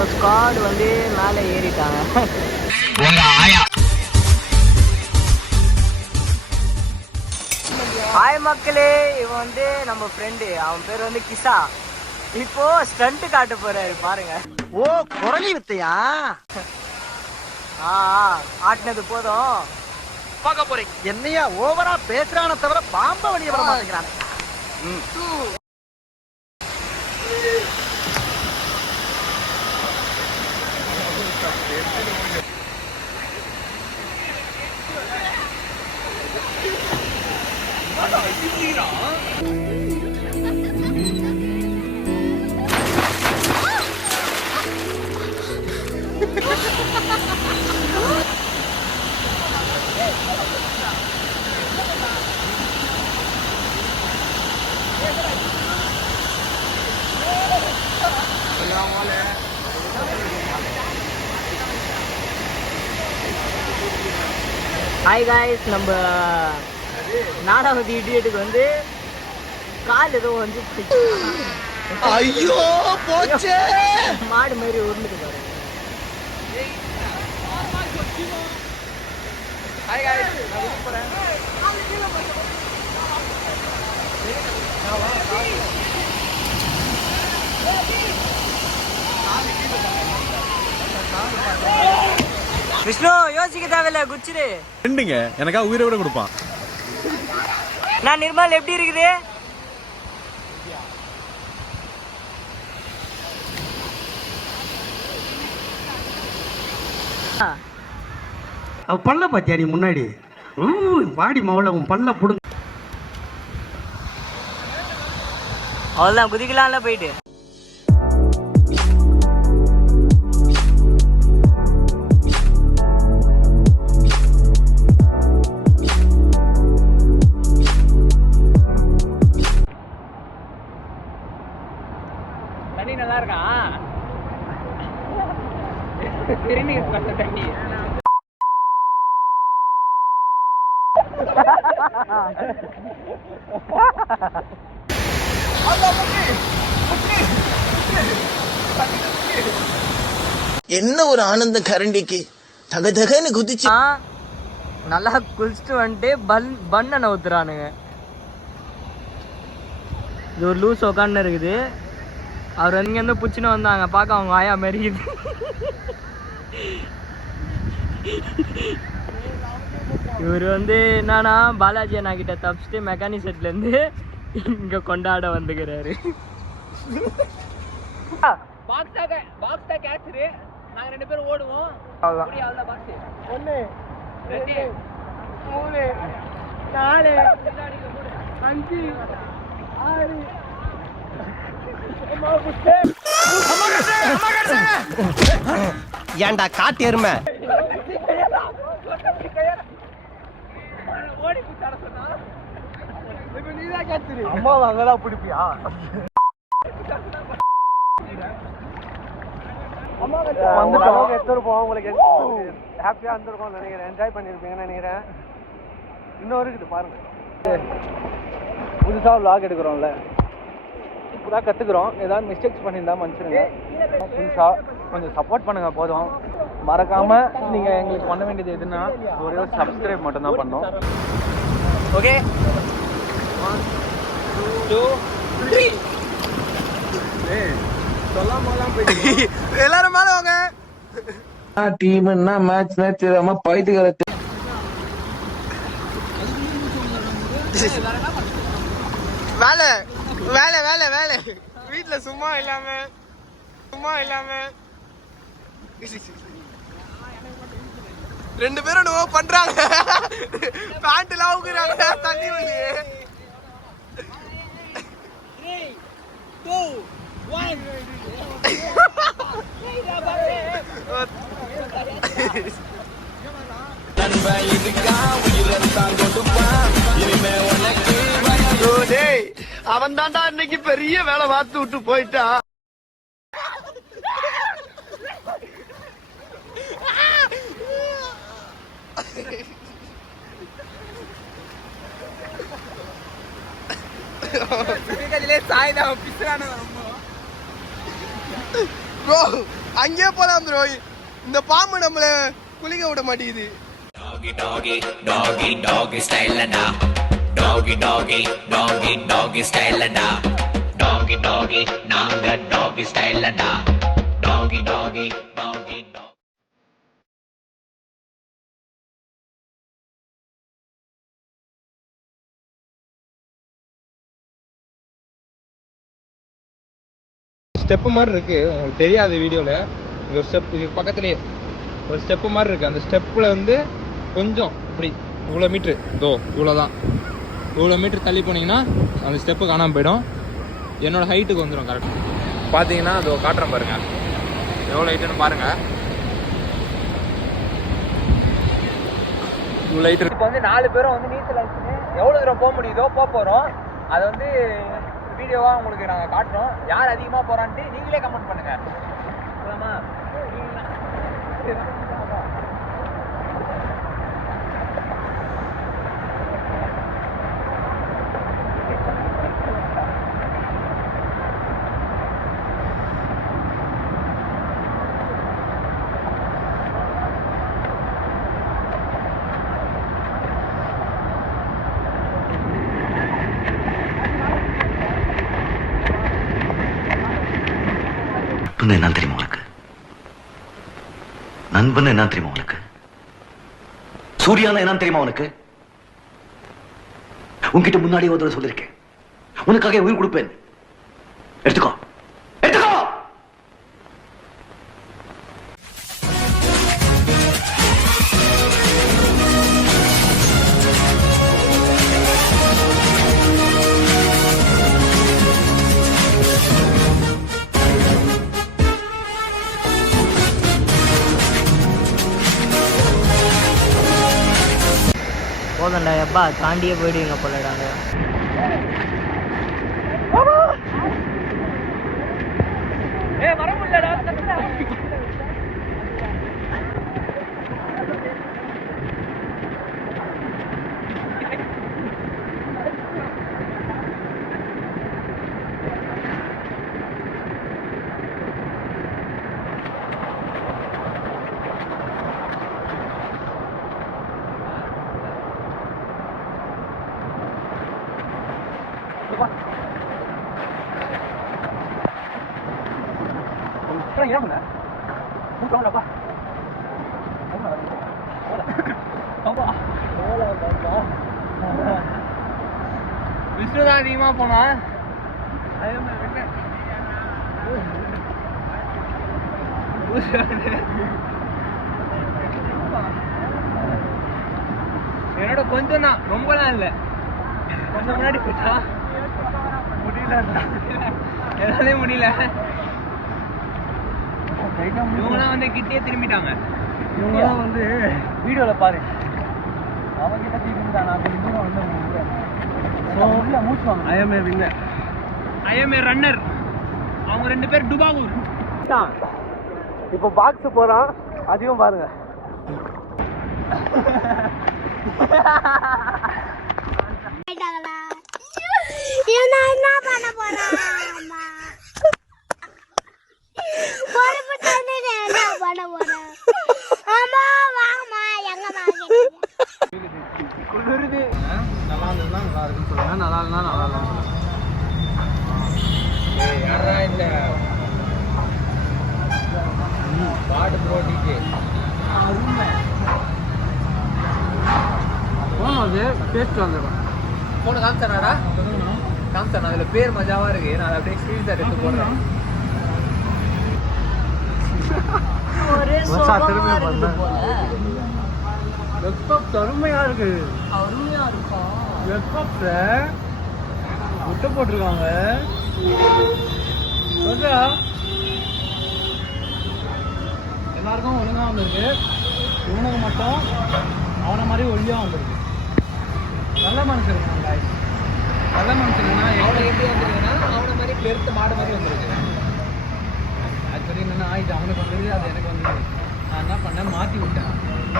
நம்ம ஸ்குவாட் வந்து மேலே ஏறிட்டாங்க. ஹாய் மக்களே, இவன் வந்து நம்ம ஃப்ரெண்டு, அவன் பேர் வந்து கிசா. இப்போ ஸ்டண்ட் காட்ட போறாரு பாருங்க. ஓ, குரலி வித்தையா? ஆட்டினது போதும், பார்க்க போறீங்க. என்னையா ஓவரா பேசுறான தவிர பாம்ப வெளியே வர மாட்டேங்கிறான். ஹாய் காய்ஸ், நம்ம 4வது இடியட்டுக்கு வந்து கால் ஏதோ வந்து ஐயோ போச்சே, மாடு மாதிரி உருண்டுக்கு பாருங்க. ஹாய் गाइस, நான் ஊருக்கு போறேன். விஷ்ணு யோசிக்க தேவையில்ல, குச்சிரு ரெண்டுங்க எனக்கா உயிரை விட கொடுப்பான். நான் நிர்மல் எப்படி இருக்குது? அவ பல்ல பாத்தியா நீ முன்னாடி? வாடி மவள உன் பல்ல புடுங்க. அவ்வளோதான், குதிக்கலாம்ல போயிட்டு. தண்ணி நல்லா இருக்கா? தண்ணி என்ன ஒரு ஆனந்த கரண்டிக்கு தகதகன்னு குதிச்சு நல்லா குளிச்சுட்டு வந்துட்டு பண்ண நவுத்துறானுங்க. இது ஒரு லூஸ் உக்காந்து இருக்குது. அவர் இங்கேருந்து பிடிச்சின்னு வந்தாங்க, பார்க்க அவங்க ஆயா மெரிக்குது. இவர் வந்து என்னன்னா பாலாஜி அண்ணா கிட்ட தப்பிச்சுட்டு மெக்கானிக் செட்லேருந்து இங்கே கொண்டாட வந்துக்கிறாரு. பாக்ஸ் தான் கேட்சரு. நாங்கள் 2 பேரும் ஓடுவோம். அவ்வளோதான் பாக்ஸ். 1 2 3 4 5 6 ஏன்டா காட்டு எருமை? அம்மா அங்கதான் பிடிப்பியா? எடுத்துருப்போம். உங்களுக்கு ஹாப்பியா இருந்திருக்கும் நினைக்கிறேன், என்ஜாய் பண்ணிருப்பீங்கன்னு நினைக்கிறேன். இன்னும் இருக்குது பாருங்க. புதுசா vlog எடுக்கிறோம்ல, இப்போதான் கற்றுக்குறோம். ஏதாவது மிஸ்டேக்ஸ் பண்ணியிருந்தா மன்னிச்சிடுங்க. புதுசா கொஞ்சம் சப்போர்ட் பண்ணுங்க போதும். மறக்காம நீங்க எங்களுக்கு பண்ண வேண்டியது எதுனா ஒரே ஒரு சப்ஸ்கிரைப் மட்டும் தான் பண்ணோம். ஓகே, 1 2 3 எல்லாரும் மேல வாங்க. டீம்னா மேட்ச் நம்ம பைத்துக்கறத்து வேலை வேலை வேலை வேலை வீட்டுல சும்மா இல்லாம 2 பேரும் என்னவோ பண்றாங்க. பேண்ட் லாவுக்குறாங்க தண்ணி வலி. 3 2 1 அவன் தாண்டா இன்னைக்கு பெரிய வேலை பார்த்து விட்டு போயிட்டான். சாய்தான் பிசுறான ப்ரோ அங்கேயே போலாம் ப்ரோ. இந்த பாம்பு நம்மள குளிக்க விட மாட்டேங்குது. Doggy, doggy, doggy, doggy style da. Doggy, doggy, doggy, doggy style da. Doggy, doggy, naanga doggy style da. Doggy, doggy, doggy, doggy. Step மாதிரி இருக்கு, உங்களுக்கு தெரியாது வீடியோவில். ஒரு ஸ்டெப் இது பக்கத்துலேயே ஒரு ஸ்டெப்பு மாதிரி இருக்குது. அந்த ஸ்டெப்பில் வந்து கொஞ்சம் இப்படி இவ்வளோ மீட்ரு இதோ இவ்வளோதான், இவ்வளோ மீட்ரு தள்ளி போனீங்கன்னா அந்த ஸ்டெப்பு காணாமல் போயிடும். என்னோடய ஹைட்டுக்கு வந்துடும் கரெக்டாக. பார்த்தீங்கன்னா அதோ காட்டுறேன் பாருங்கள் எவ்வளோ ஹைட்டுன்னு பாருங்கள். இவ்வளோ ஹைட்டு. இப்போ வந்து 4 பேரும் வந்து நீச்சல் அடிச்சுன்னு எவ்வளோ தூரம் போக முடியுதோ போகிறோம். அதை வந்து வீடியோவாக உங்களுக்கு நாங்கள் காட்டுறோம். யார் அதிகமாக போகிறான்ட்டு நீங்களே கமெண்ட் பண்ணுங்கள். போகலாமா? என்ன தெரியுமா உனக்கு? நண்பன் என்ன தெரியுமா உனக்கு? சூர்யானா என்ன தெரியுமா உனக்கு? உன்கிட்ட முன்னாடி ஒரு தடவை சொல்லிருக்கேன், உனக்காக உயிர் கொடுப்பேன். எடுத்துக்கோ எடுத்துக்கோ. போதண்டா எப்பா தாண்டியே போயிடுவீங்க போலடாங்க. வர முடியலடா. விஷ்ணு தான் அதிகமாக போனா. என்னோட கொஞ்சம் தான், ரொம்பலாம் இல்லை. கொஞ்சம் முன்னாடி போயிட்டா முடியல, என்னாலே முடியல. இவங்களாம் வந்து கிட்டே திரும்பிட்டாங்க. இவங்களாம் வந்து வீடியோவில் பாரு, அவங்கிட்ட திரும்பிட்டாங்க. I M A runner. அவங்க 2 பேர் டுபாகூர். இப்போ பாக்ஸ் போகிறான், அதையும் பாருங்க. என்ன பண்ண போறேன்? குளிருது. நல்லா இருந்ததுன்னா நல்லா இருக்குன்னு சொல்லுங்க, நல்லா இருந்தா நல்லா இல்லைன்னு சொல்லுங்க. யாரா இந்த பாட்டு போட்டிக்கு போனோம், அது டேஸ்ட் வந்துடும். போன காமிச்சானாடா, காமிச்சானா? அதில் பேர் மஜாவாக இருக்கு. நான் அப்படியே ஸ்க்ரீன்ஷாட் எடுத்து போடுறேன். வெப்பம் அருமையா இருக்கு. வெப்பத்தை முட்டை போட்டிருக்காங்க. எல்லாருக்கும் ஒழுங்கா வந்திருக்கு, இவனுக்கு மட்டும் அவனை மாதிரி ஒல்லியா வந்திருக்கு. நல்ல மனுஷன் இருக்காங்க. நல்ல மனுஷன்னா அவனை எப்படி வந்துருக்குன்னா அவனை மாதிரி பெருத்த மாடு மாதிரி வந்துருக்கு. ஆக்சுவலி என்னன்னா இது அவனுக்கு வந்தது, அது எனக்கு வந்தது. நான் என்ன பண்ணேன், மாற்றி விட்டேன்.